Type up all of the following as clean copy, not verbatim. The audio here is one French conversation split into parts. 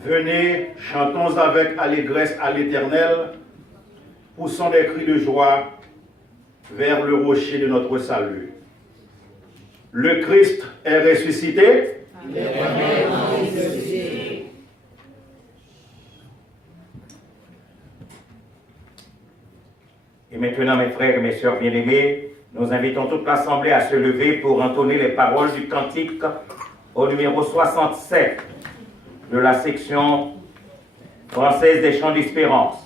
Venez, chantons avec allégresse à l'Éternel, poussons des cris de joie vers le rocher de notre salut. Le Christ est ressuscité. L'Éternel est ressuscité. Et maintenant, mes frères et mes sœurs bien-aimés, nous invitons toute l'Assemblée à se lever pour entonner les paroles du cantique au numéro 67 de la section française des chants d'espérance.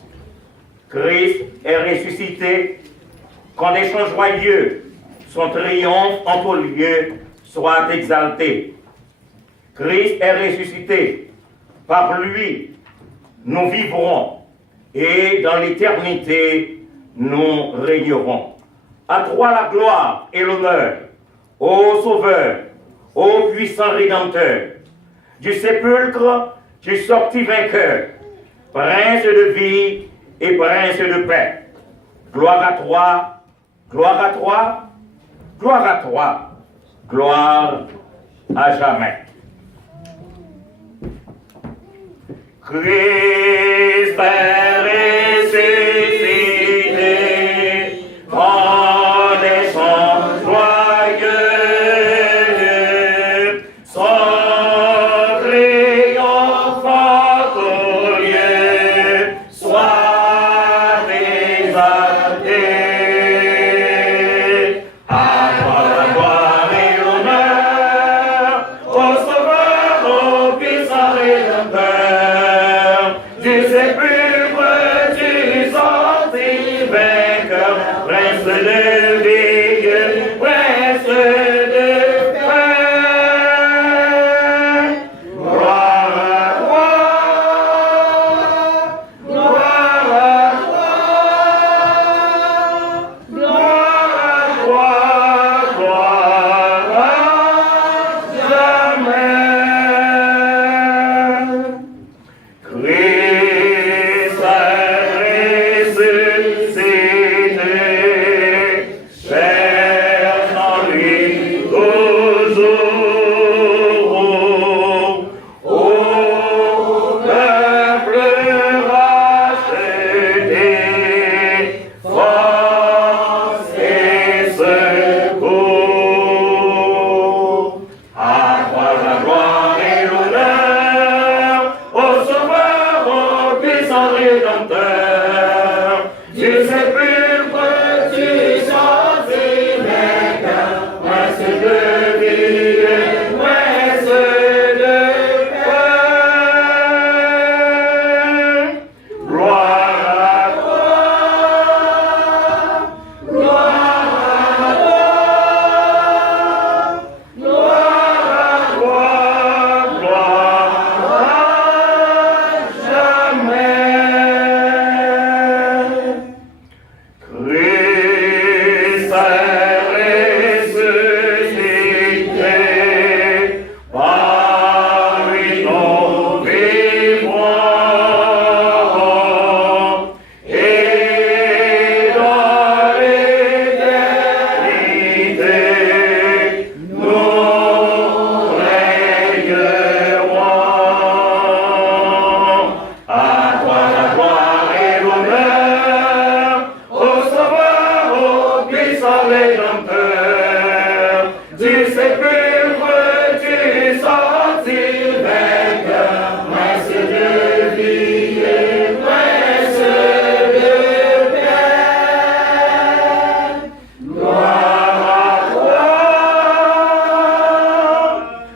Christ est ressuscité, quand des chants joyeux, son triomphe en tout lieu soit exalté. Christ est ressuscité, par lui nous vivrons et dans l'éternité nous régnerons. À toi la gloire et l'honneur, ô Sauveur, ô puissant Rédempteur. Du sépulcre, tu sortis vainqueur, Prince de vie et Prince de paix. Gloire à toi, gloire à toi, gloire à toi, gloire à jamais. Christ est ressuscité, en des chants joyeux, son triomphe en tout lieu soit exalté. À toi la gloire et l'honneur, au Sauveur, au puissant Rédempteur. Du sépulcre, tu sortis vainqueur, Prince de vie, Prince de paix. Gloire à toi, gloire à toi, gloire à toi, gloire à jamais. Christ est ressuscité, cherche en lui toujours, ô peuple racheté, force et secours. À toi la gloire et l'honneur, au Sauveur, au puissant Rédempteur. Du sépulcre, tu sortis vainqueur, Prince de vie, Prince de paix. Gloire à toi, gloire à toi, gloire à toi, gloire à jamais. Christ est ressuscité, par lui nous vivrons, et dans l'éternité nous régnerons. À toi la gloire et l'honneur, au Sauveur, au puissant Rédempteur. Du sépulcre, tu sortis vainqueur, Prince de vie et Prince de paix. Gloire à toi,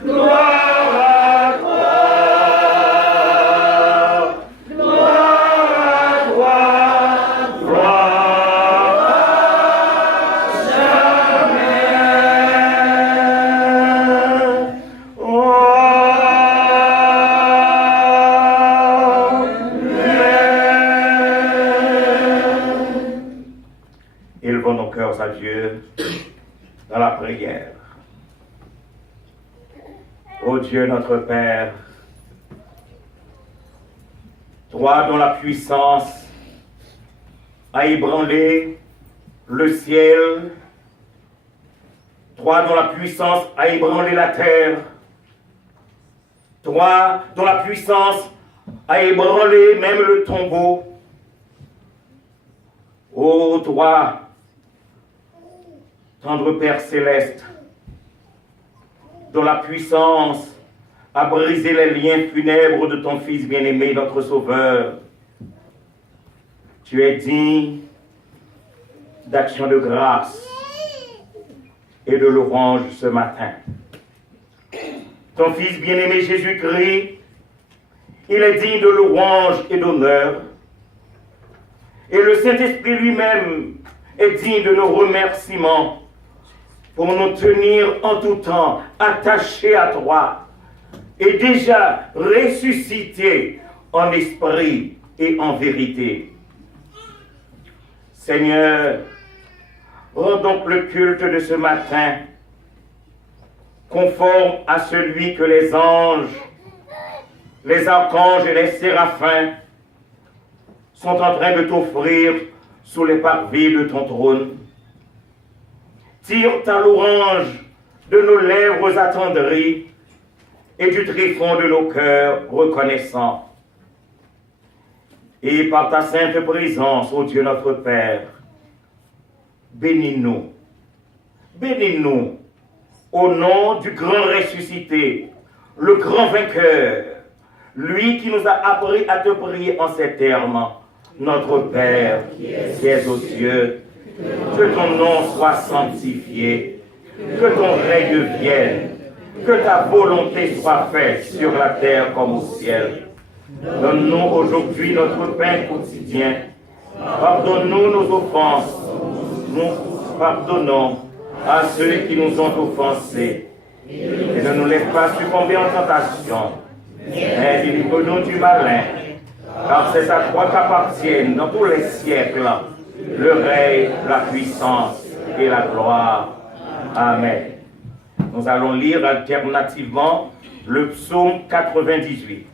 gloire à toi, gloire à toi, gloire à jamais. Élevons nos cœurs à Dieu dans la prière. Ô Dieu notre Père, toi dont la puissance a ébranlé le ciel, toi dont la puissance a ébranlé la terre, toi dont la puissance à ébranler même le tombeau. Ô toi, tendre Père céleste, dont la puissance a brisé les liens funèbres de ton Fils bien-aimé, notre Sauveur, tu es digne d'action de grâce et de louange ce matin. Ton Fils bien-aimé Jésus-Christ, il est digne de louange et d'honneur. Et le Saint-Esprit lui-même est digne de nos remerciements pour nous tenir en tout temps attachés à toi et déjà ressuscités en esprit et en vérité. Seigneur, rends donc le culte de ce matin conforme à celui que les anges, les archanges et les séraphins sont en train de t'offrir sous les parvis de ton trône. Tire ta louange de nos lèvres attendries et du tréfonds de nos cœurs reconnaissants. Et par ta sainte présence, ô Dieu notre Père, bénis-nous. Bénis-nous au nom du grand ressuscité, le grand vainqueur, lui qui nous a appris à te prier en ces termes. Notre Père, qui es aux cieux, que ton nom soit sanctifié, que ton règne vienne, que ta volonté soit faite sur la terre comme au ciel. Donne-nous aujourd'hui notre pain quotidien. Pardonne-nous nos offenses. Nous pardonnons à ceux qui nous ont offensés. Et ne nous laisse pas succomber en tentation, mais délivre-nous du malin. Car c'est à toi qu'appartiennent dans tous les siècles le règne, la puissance et la gloire. Amen. Nous allons lire alternativement le psaume 98.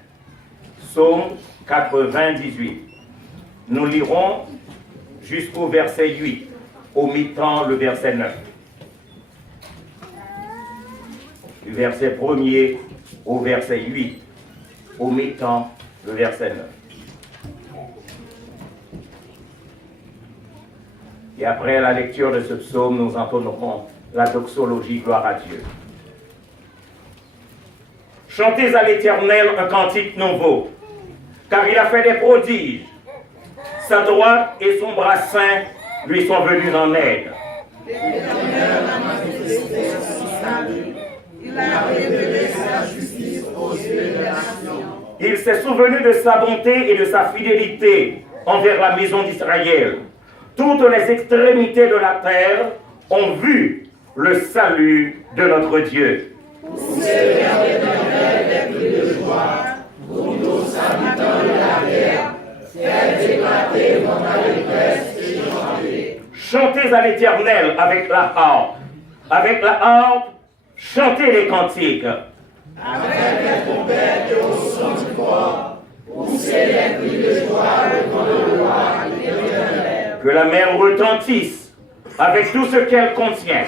Psaume 98. Nous lirons jusqu'au verset 8, omettant le verset 9. Du verset 1er au verset 8, omettant le verset 9. Et après la lecture de ce psaume, nous entonnerons la doxologie, gloire à Dieu. Chantez à l'Éternel un cantique nouveau, car il a fait des prodiges. Sa droite et son bras saint lui sont venus en aide. L'Éternel a manifesté son salut. Il a révélé sa justice aux yeux des nations. Il s'est souvenu de sa bonté et de sa fidélité envers la maison d'Israël. Toutes les extrémités de la terre ont vu le salut de notre Dieu. Poussez vers l'Éternel des cris de joie, vous tous habitants de la terre, faites éclater votre allégresse et chantez. Chantez à l'Éternel avec la harpe. Avec la harpe, chantez les cantiques. Avec les trompettes et au son du corps, poussez les cris de joie devant le roi l'Éternel. Que la mer retentisse avec tout ce qu'elle contient.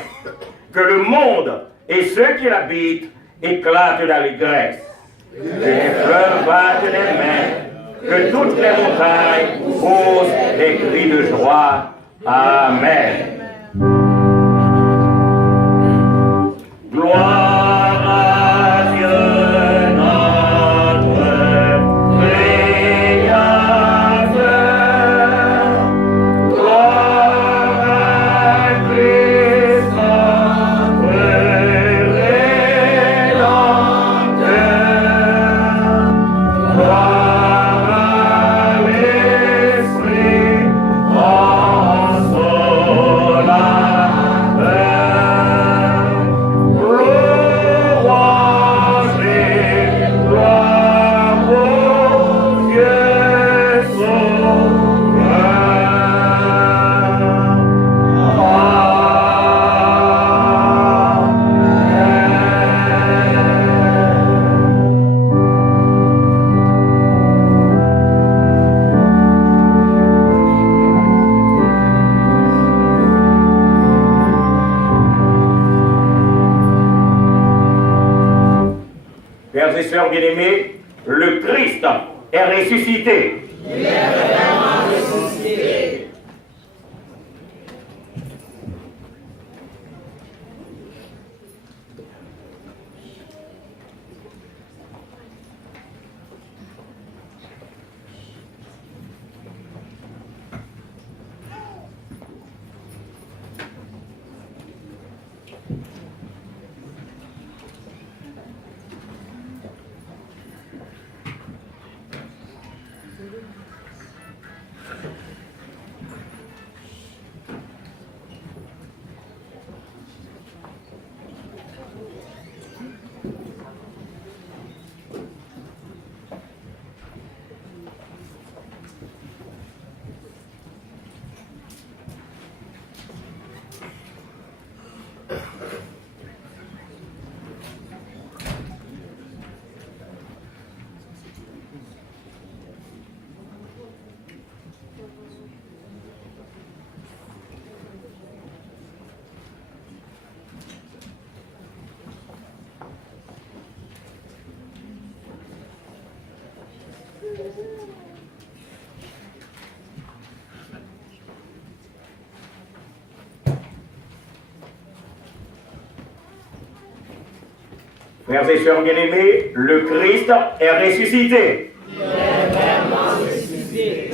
Que le monde et ceux qui l'habitent éclatent d'allégresse. Que les fleuves battent les mains. Que toutes les montagnes posent des cris de joie. Amen. Gloire à Dieu, notre Créateur. Gloire à Christ, notre Rédempteur. Gloire à l'Esprit Pères et sœurs bien-aimés, le Christ est ressuscité. Il est vraiment ressuscité. Frères et sœurs bien-aimés, le Christ est ressuscité. Il est vraiment ressuscité.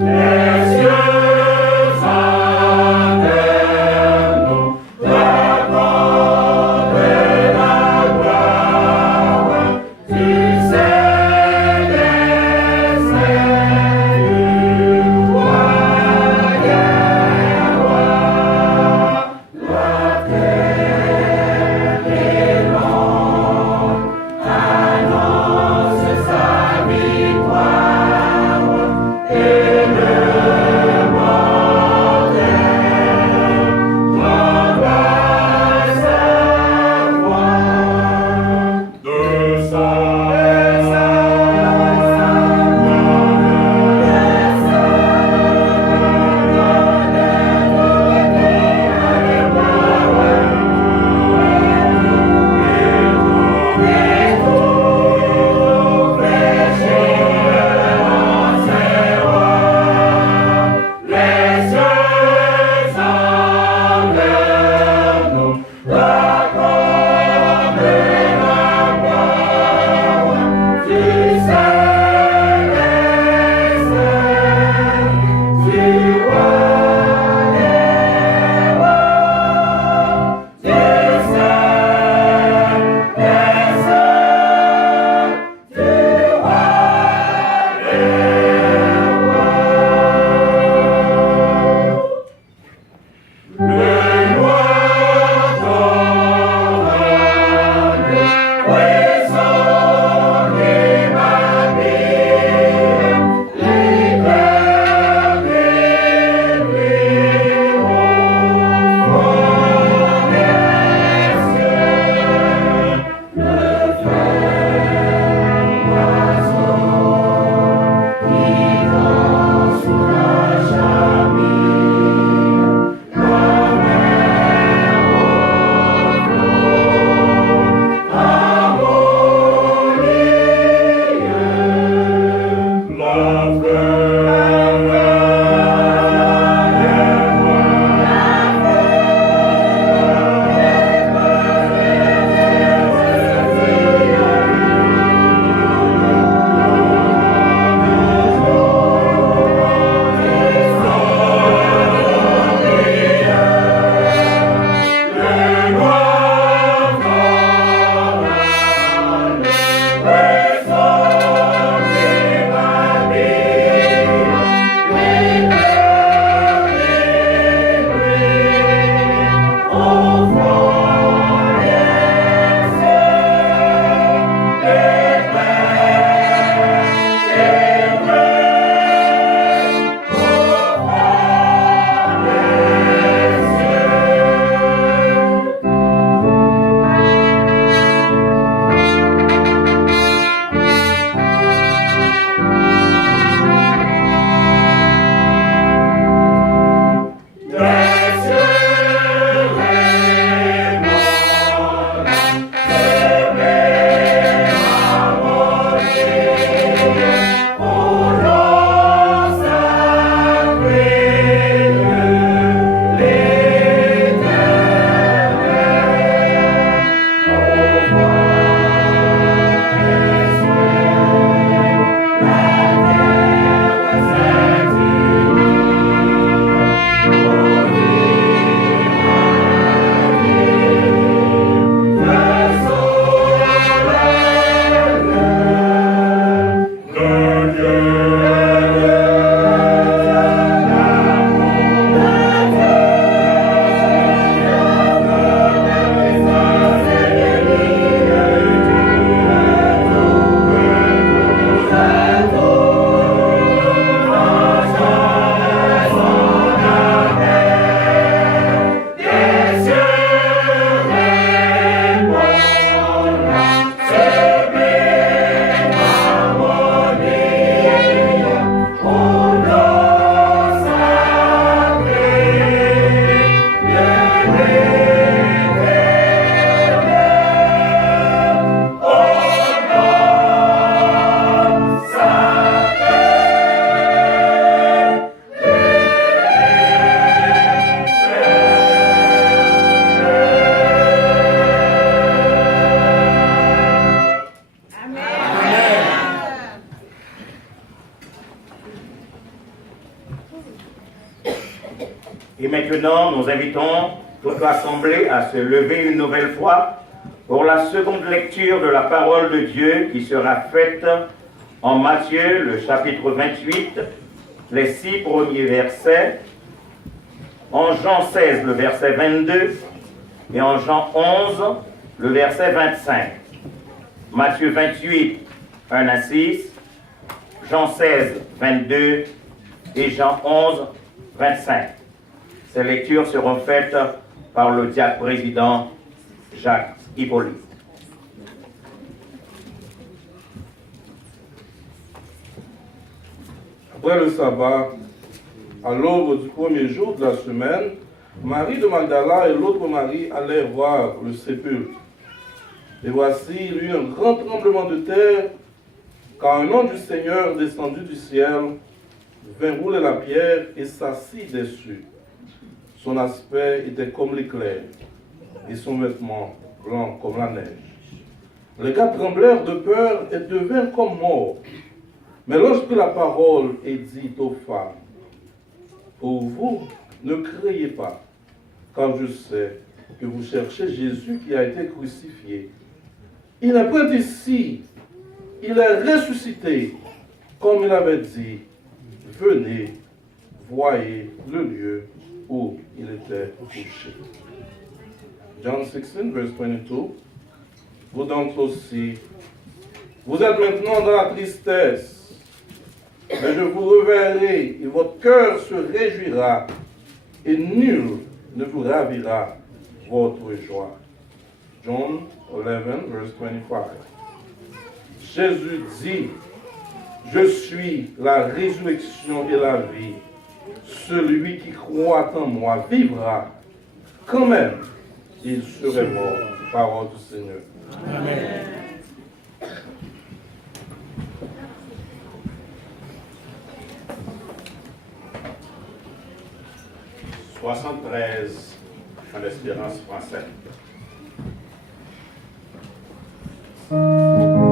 Les cieux attendent Et maintenant, nous invitons toute l'Assemblée à se lever une nouvelle fois pour la seconde lecture de la parole de Dieu qui sera faite en Matthieu, le chapitre 28, les 6 premiers versets, en Jean 16, le verset 22, et en Jean 11, le verset 25. Matthieu 28, 1 à 6, Jean 16, 22 et Jean 11, 25. Ces lectures seront faites par le diacre président Jacques Hippolyte. Après le sabbat, à l'aube du premier jour de la semaine, Marie de Magdala et l'autre Marie allèrent voir le sépulcre. Et voici, il y eut un grand tremblement de terre, car un ange du Seigneur descendu du ciel vint rouler la pierre et s'assit dessus. Son aspect était comme l'éclair, et son vêtement blanc comme la neige. Les gars tremblèrent de peur et devinrent comme morts. Mais l'ange prit la parole et dit aux femmes, pour vous, ne craiez pas, car je sais que vous cherchez Jésus qui a été crucifié. Il n'est pas ici, il est ressuscité, comme il avait dit. Venez, voyez le lieu où il était couché. John 16, verse 22. Vous donc aussi, vous êtes maintenant dans la tristesse, mais je vous reverrai et votre cœur se réjouira et nul ne vous ravira votre joie. John 11, verse 25. Jésus dit, je suis la résurrection et la vie. Celui qui croit en moi vivra, quand même il serait mort. Parole du Seigneur. Amen. « 73 en espérance française. Amen.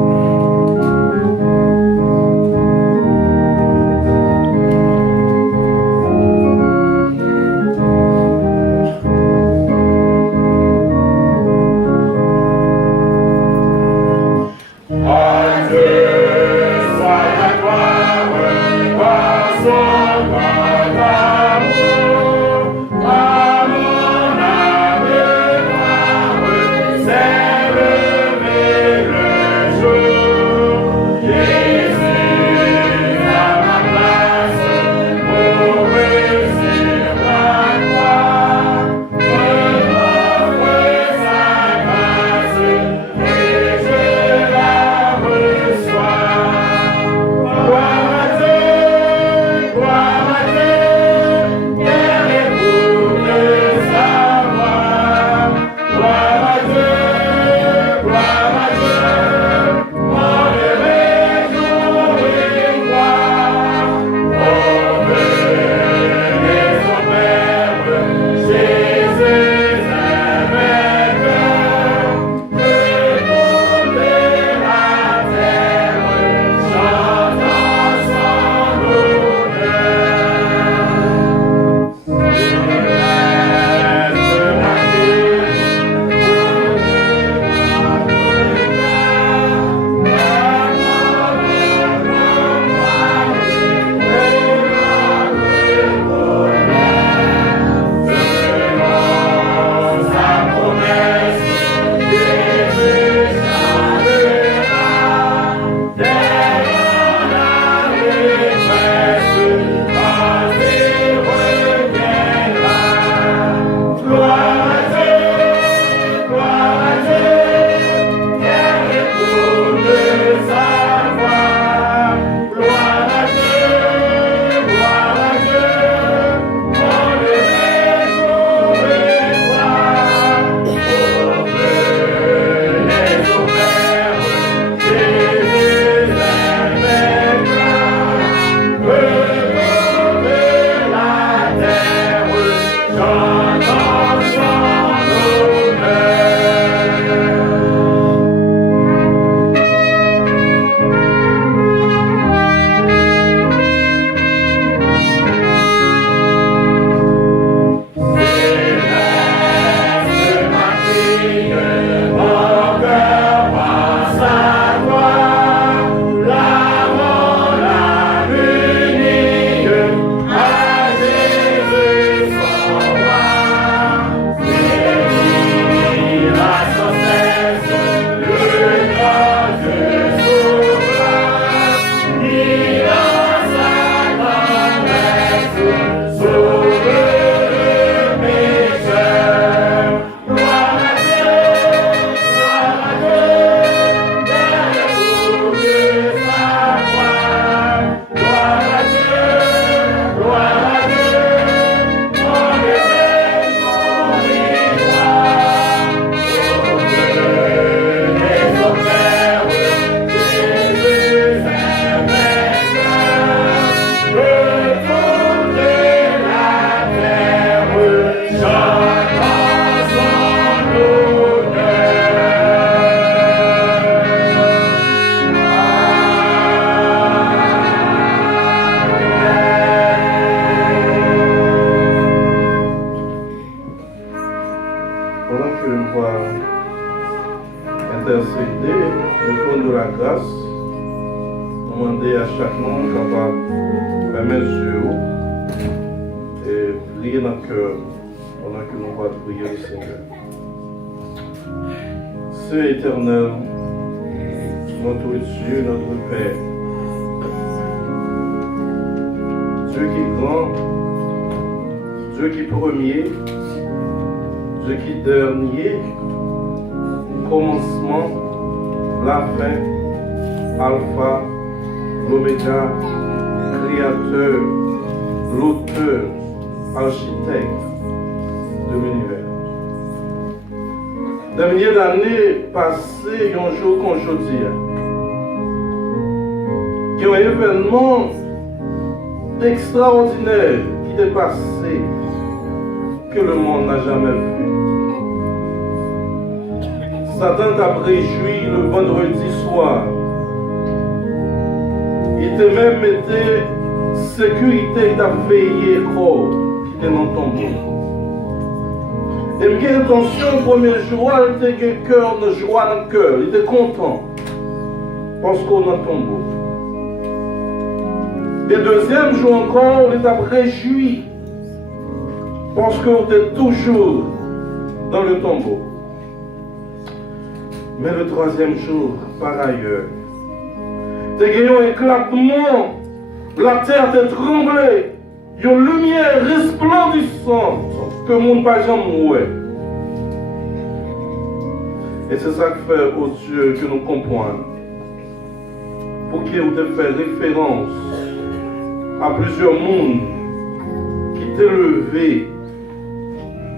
chaque monde capable de fermer les yeux et prier dans le cœur pendant que nous allons prier le Seigneur. Saint éternel, notre Dieu, notre Père, Dieu qui est grand, Dieu qui est premier, Dieu qui est dernier, commencement, la fin, alpha, l'oméga, créateur, l'auteur, architecte de l'univers. Des milliers d'années passées, un jour comme aujourd'hui, qui ont un événement extraordinaire qui est passé, que le monde n'a jamais vu. Satan t'a réjoui le vendredi soir. Il t'a même été sécurité, il t'a veillé corps qui était dans ton tombeau. Et j'ai intention, le premier jour, il était un cœur de joie dans le cœur. Il était content. Parce qu'on est dans le tombeau. Et deuxième jour encore, il t'a réjoui. Parce qu'on était toujours dans le tombeau. Mais le troisième jour, par ailleurs, t'es eu un éclatement, la terre t'est tremblée, une lumière resplendissante que le monde n'a jamais vu. Et c'est ça que fait au Dieu que nous comprenons. Pour qu'il ait fait référence à plusieurs mondes qui étaient levés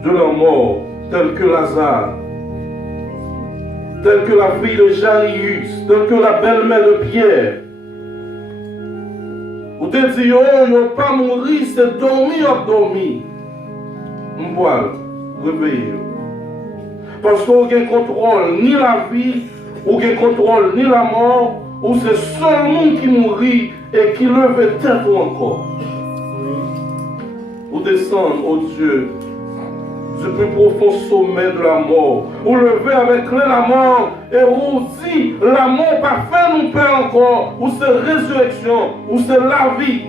de leur mort, tels que Lazare, tel que la fille de Jairus, tel que la belle-mère de Pierre. Ou te dit, oh, ils n'ont pas mouru, c'est dormi, on voit, réveillez. Parce qu'on ne contrôle ni la vie, ou ne contrôle ni la mort, ou c'est seul monde qui mourit et qui lève tête encore. Ou descendre, oh Dieu, du plus profond sommet de la mort, ou lever avec clé la mort, et ou dit la mort parfait nous paie encore, ou c'est résurrection, ou c'est la vie.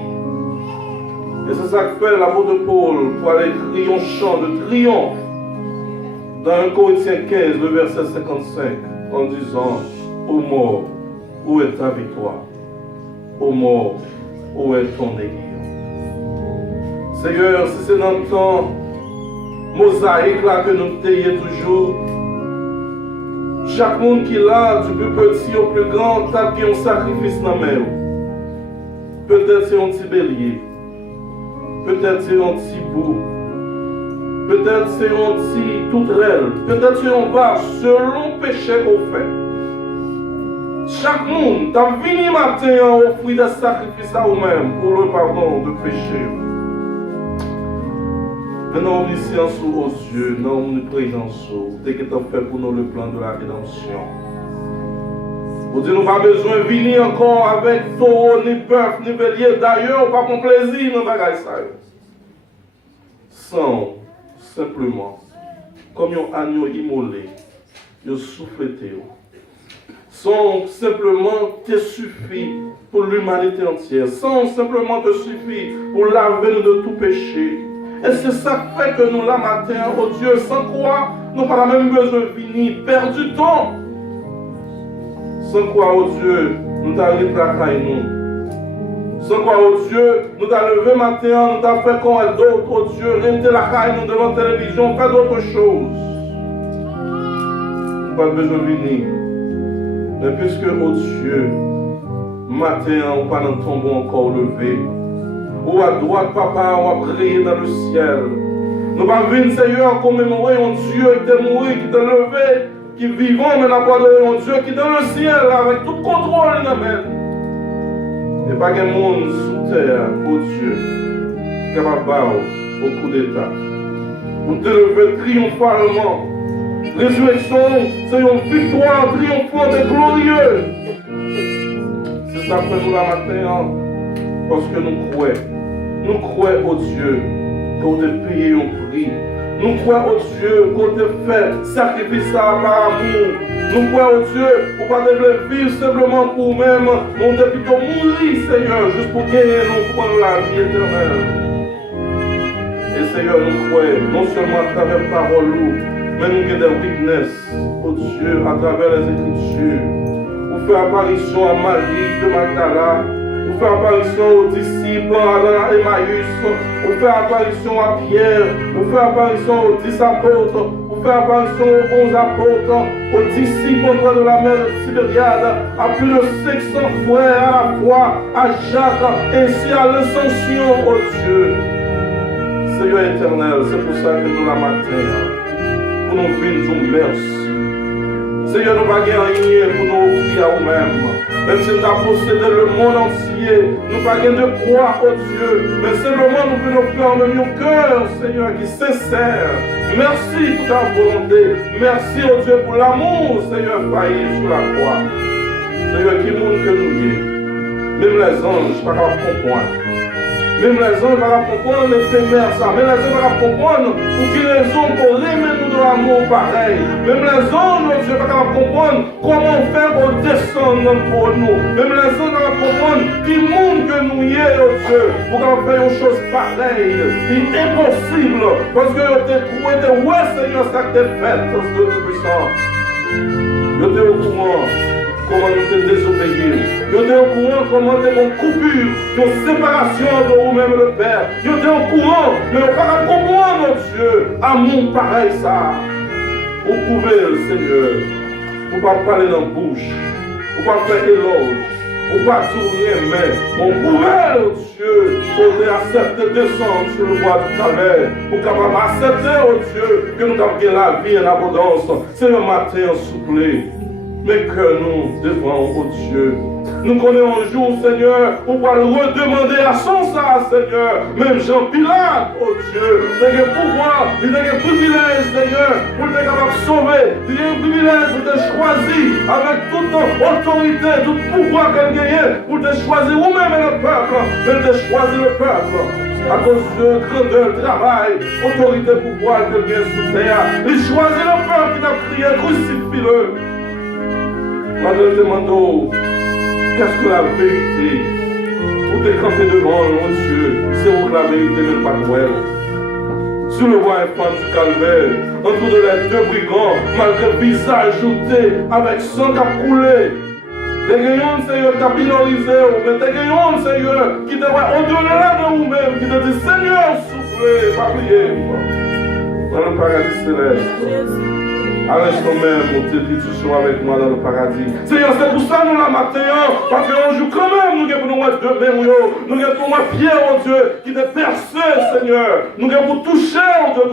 Et c'est ça que fait l'apôtre Paul pour aller crier un chant de triomphe dans 1 Corinthiens 15, le verset 55, en disant, ô mort, où est ta victoire? Ô mort, où est ton aiguillon? Seigneur, si c'est dans le temps mosaïque là que nous taillons toujours, chaque monde qui est là, du plus petit au plus grand, tape un sacrifice dans la main. Peut-être c'est un petit bélier, peut-être c'est un petit bou, peut-être c'est un petit toutrelle, peut-être c'est un vache, selon le péché qu'on fait. Chaque monde t'a venu matin à offrir des sacrifices à vous-même pour le pardon de péché. Mais non, omniscience aux yeux, non, omniprésence, dès que tu as fait pour nous le plan de la rédemption. Vous dites, nous n'avons pas besoin de venir encore avec taureau, ni bœuf, ni bélier. D'ailleurs, pas mon plaisir dans la bagaille ça. Sans, simplement, comme un agneau immolé, il souffleté. Sans simplement te suffit pour l'humanité entière. Sans simplement te suffit pour laver nous de tout péché. Et c'est ça qui fait que nous, là, matin, oh Dieu, sans quoi, nous n'avons pas même besoin de finir, perdre du temps. Sans quoi, oh Dieu, nous t'arrivons à la caille, nous. Sans quoi, oh Dieu, nous t'avons levé matin, nous t'avons fait qu'on ait d'autres, oh Dieu, rester la caille, nous devant la télévision, faire d'autres choses. Nous n'avons pas besoin de venir. Mais puisque, oh Dieu, matin, on pas dans le tombeau encore levé, ou à droite, papa, on va briller dans le ciel. Nous allons venir, Seigneur, commémorer un Dieu qui est mort, qui est levé, qui est vivant, mais n'a pas de un Dieu qui est dans le ciel, avec tout contrôle, il amène. Et pas qu'un monde sous terre, oh Dieu, capable au coup d'État. Pour te lever triomphalement. Résurrection, c'est une victoire triomphante et glorieuse. C'est ça que nous la matin. Parce que nous croyons au Dieu pour te payer un prix, Nous croyons, oh Dieu, qu'on te fait sacrifice ça par amour. Nous croyons, oh Dieu, pour pas devait vivre simplement pour nous-mêmes. On devait plutôt mourir, Seigneur, juste pour gagner nous prendre la vie éternelle. Et Seigneur, nous croyons, non seulement à travers la parole, mais nous avons des witness, oh Dieu, à travers les Écritures. Vous faites apparition à Marie de Magdala. Vous faites apparition aux disciples à Emmaüs. Vous faites apparition à Pierre. Vous faites apparition aux 10 apôtres. Vous faites apparition aux 11 apôtres. Aux disciples au bord de la mer de Tibériade. À plus de 600 frères à la fois. À Jacques. Ainsi à l'ascension, oh Dieu. Seigneur éternel, c'est pour ça que nous la matin, pour nous venir nous merci. Seigneur, nous ne pouvons rien pour nous offrir à nous-mêmes. Même si nous avons possédé le monde entier, nous ne pouvons rien de croix, oh Dieu. Mais simplement, nous voulons faire en nos cœurs, Seigneur, qui est sincère. Merci pour ta volonté. Merci, oh Dieu, pour l'amour, Seigneur, failli sur la croix. Seigneur, qui monde que nous y est. Même les anges, pas capable de comprendre. Même les anges ne vont pas comprendre les témères ça. Même les anges ne vont pas comprendre pour quelle raison qu'on aime nous de l'amour pareil. Même les anges ne vont pas comprendre comment faire pour descendre pour nous. Même les anges ne vont pas comprendre qui monde que nous y est, oh Dieu, pour qu'on fasse une chose pareille. C'est impossible. Parce que tu es trouvé de ouais, Seigneur, ça que tu as fait, Dieu Tout-Puissant. Je t'ai au courant. Comment nous te désobéir. Je t'ai au courant comment tu es en coupure, en séparation de vous-même le Père. Je t'ai au courant, mais on ne peut pas comprendre, mon Dieu, amour pareil ça. Vous pouvez, Seigneur, vous ne pouvez pas parler dans la bouche, vous ne pouvez pas faire éloge, vous ne pouvez pas dire rien, mais on pouvait, mon Dieu, pour accepter de descendre sur le bois du calvaire, pour capable accepter, oh Dieu, que nous avons la vie en abondance. C'est le matin, s'il vous plaît. Mais que nous devons, oh Dieu, nous connaissons un jour, Seigneur, on va le redemander à son ça, Seigneur. Même Jean-Pilate, oh Dieu, il a un pouvoir, il a un privilège, Seigneur, pour être capable de sauver. Il a un privilège pour te choisir avec toute autorité, tout pouvoir qu'elle gagne, pour te choisir vous-même le peuple, mais te choisir le peuple. À cause de grandeur, travail, autorité, pouvoir qu'elle gagne sous terre. Il choisit le peuple qui a crié, crucifie-le. Madame demande, qu'est-ce que la vérité? Pour te camper devant, mon Dieu, c'est où la vérité ne pas cruelle. Sur le bois infâme du calvaire, entre les deux brigands, malgré le visage jeté, avec sang qui a coulé. Des gagnants, Seigneur, qui a minorisé, mais des gagnants, Seigneur, qui te voient au-delà de vous-même, qui te disent, Seigneur, soufflez, pas prier. Dans le paradis céleste. À l'instant même, on te dit, tu seras avec moi dans le paradis. Seigneur, c'est pour ça que nous la matin, parce qu'on joue quand même, nous avons pour nous de nous avons pour moi fiers, oh Dieu, qui te percé, Seigneur. Nous avons pour toucher, oh Dieu,